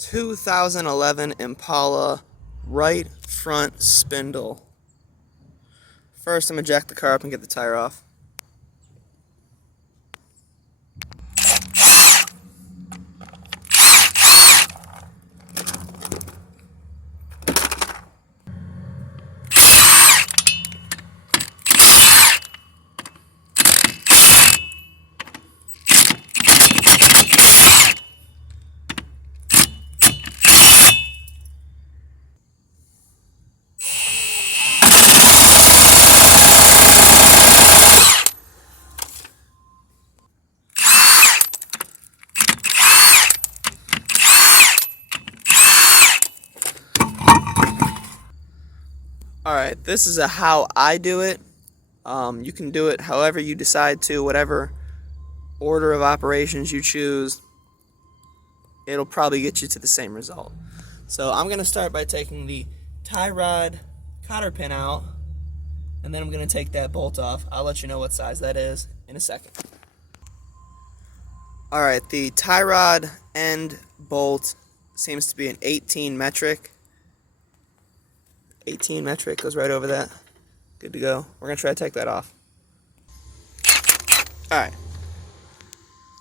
2011 Impala right front spindle. First, I'm going to jack the car up and get the tire off. Alright, this is how I do it. You can do it however you decide to, whatever order of operations you choose. It'll probably get you to the same result. So I'm going to start by taking the tie rod cotter pin out, and then I'm going to take that bolt off. I'll let you know what size that is in a second. Alright, the tie rod end bolt seems to be an 18 metric. 18 metric goes right over that. Good to go. We're going to try to take that off. Alright.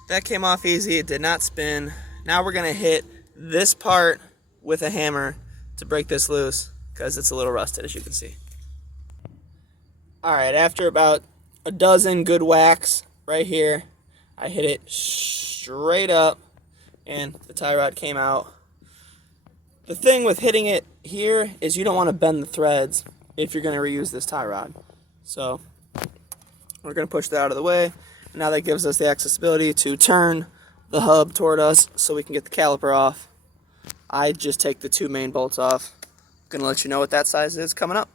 That came off easy. It did not spin. Now we're going to hit this part with a hammer to break this loose because it's a little rusted, as you can see. Alright, after about a dozen good whacks right here, I hit it straight up and the tie rod came out. The thing with hitting it here is you don't want to bend the threads if you're going to reuse this tie rod. So we're going to push that out of the way. Now that gives us the accessibility to turn the hub toward us so we can get the caliper off. I just take the two main bolts off. I'm going to let you know what that size is coming up.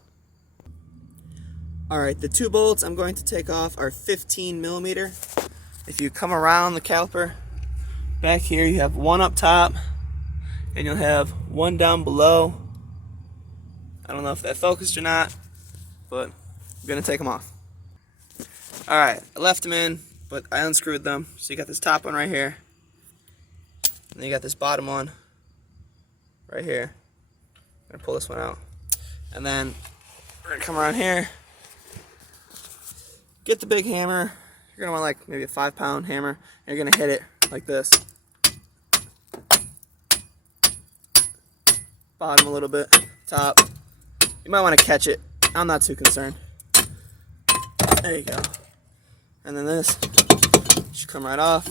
Alright, the two bolts I'm going to take off are 15 millimeter. If you come around the caliper, back here you have one up top, and you'll have one down below. I don't know if that focused or not, but I'm going to take them off. Alright, I left them in, but I unscrewed them. So you got this top one right here, and then you got this bottom one right here. I'm going to pull this one out. And then we're going to come around here, get the big hammer. You're going to want like maybe a 5-pound hammer, and you're going to hit it like this. Bottom a little bit, top. You might want to catch it. I'm not too concerned. There you go. And then this should come right off.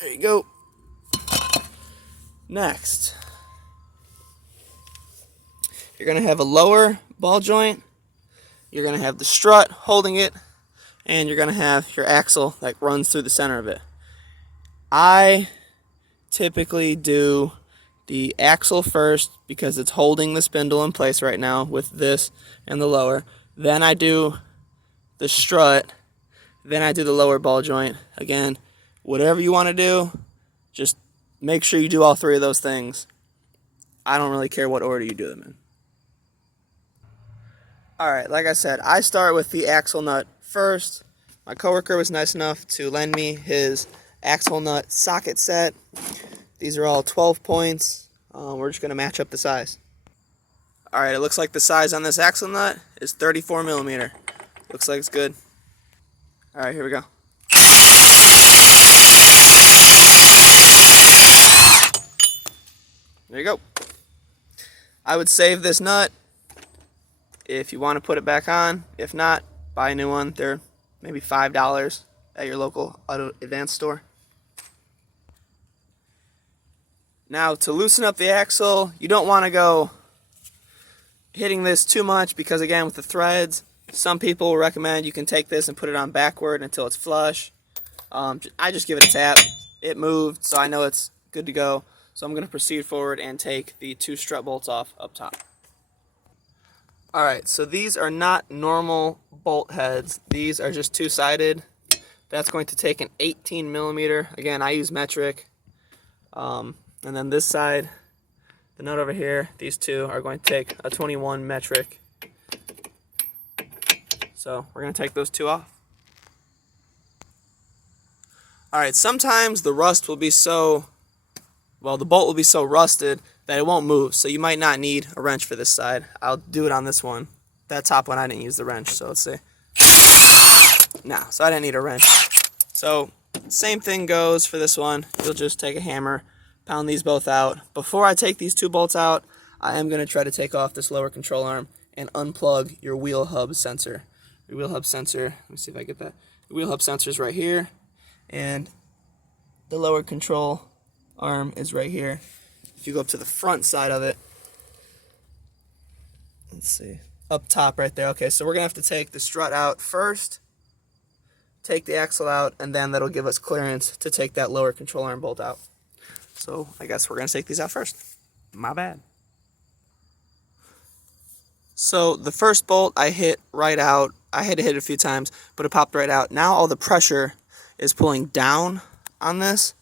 There you go. Next, you're going to have a lower ball joint. You're going to have the strut holding it, and you're going to have your axle that runs through the center of it. I typically do the axle first because it's holding the spindle in place right now with this and the lower. Then I do the strut. Then I do the lower ball joint. Again, whatever you want to do, just make sure you do all three of those things. I don't really care what order you do them in. Alright, like I said, I start with the axle nut first. My coworker was nice enough to lend me his axle nut socket set. These are all 12 points. We're just going to match up the size. Alright, it looks like the size on this axle nut is 34 millimeter. Looks like it's good. Alright, here we go. There you go. I would save this nut if you want to put it back on. If not, buy a new one. They're maybe $5 at your local auto advance store. Now, to loosen up the axle, you don't want to go hitting this too much because, again, with the threads, some people recommend you can take this and put it on backward until it's flush. I just give it a tap. It moved, so I know it's good to go. So I'm going to proceed forward and take the two strut bolts off up top. Alright, so these are not normal bolt heads. These are just two-sided. That's going to take an 18 millimeter. Again, I use metric. And then this side, the nut over here, these two are going to take a 21 metric. So we're going to take those two off. Alright, sometimes the rust will be so well, the bolt will be so rusted that it won't move. So you might not need a wrench for this side. I'll do it on this one. That top one I didn't use the wrench, so let's see. Nah, so I didn't need a wrench. So same thing goes for this one. You'll just take a hammer, pound these both out. Before I take these two bolts out, I am going to try to take off this lower control arm and unplug your wheel hub sensor. Your wheel hub sensor, let me see if I get that. The wheel hub sensor is right here, and the lower control arm is right here. If you go up to the front side of it, let's see, up top right there. Okay, so we're gonna have to take the strut out first, take the axle out, and then that'll give us clearance to take that lower control arm bolt out. So I guess we're gonna take these out first. My bad. So the first bolt I hit right out. I had to hit it a few times, but it popped right out. Now all the pressure is pulling down on this.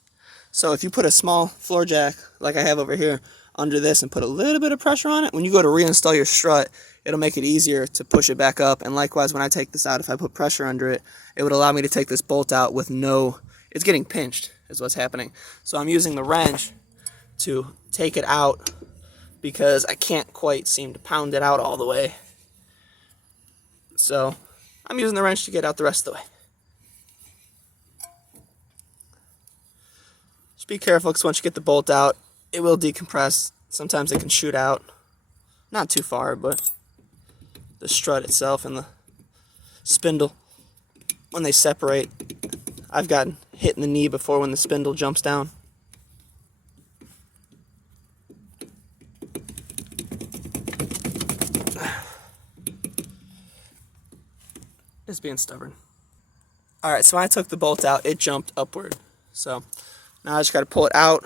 So if you put a small floor jack, like I have over here, under this and put a little bit of pressure on it, when you go to reinstall your strut, it'll make it easier to push it back up. And likewise, when I take this out, if I put pressure under it, it would allow me to take this bolt out with no, it's getting pinched is what's happening. So I'm using the wrench to take it out because I can't quite seem to pound it out all the way. So I'm using the wrench to get out the rest of the way. Just be careful because once you get the bolt out, it will decompress. Sometimes it can shoot out. Not too far, but the strut itself and the spindle, when they separate, I've gotten hit in the knee before when the spindle jumps down. It's being stubborn. Alright, so when I took the bolt out, it jumped upward. So now I just got to pull it out.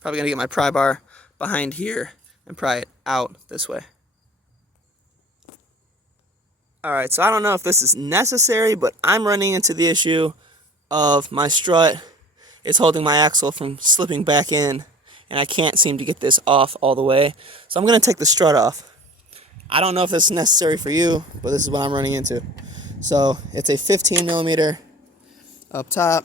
Probably going to get my pry bar behind here and pry it out this way. Alright, so I don't know if this is necessary, but I'm running into the issue of my strut is holding my axle from slipping back in, and I can't seem to get this off all the way. So I'm going to take the strut off. I don't know if this is necessary for you, but this is what I'm running into. So it's a 15 millimeter up top.